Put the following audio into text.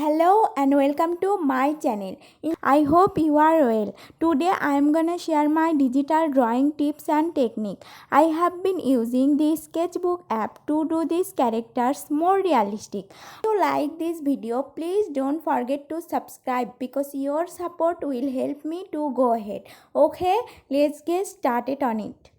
Hello and welcome to my channel. I hope you are well. Today I am gonna share my digital drawing tips and technique. I have been using the sketchbook app to do these characters more realistic. If you like this video, please don't forget to subscribe because your support will help me to go ahead. Okay, let's get started on it.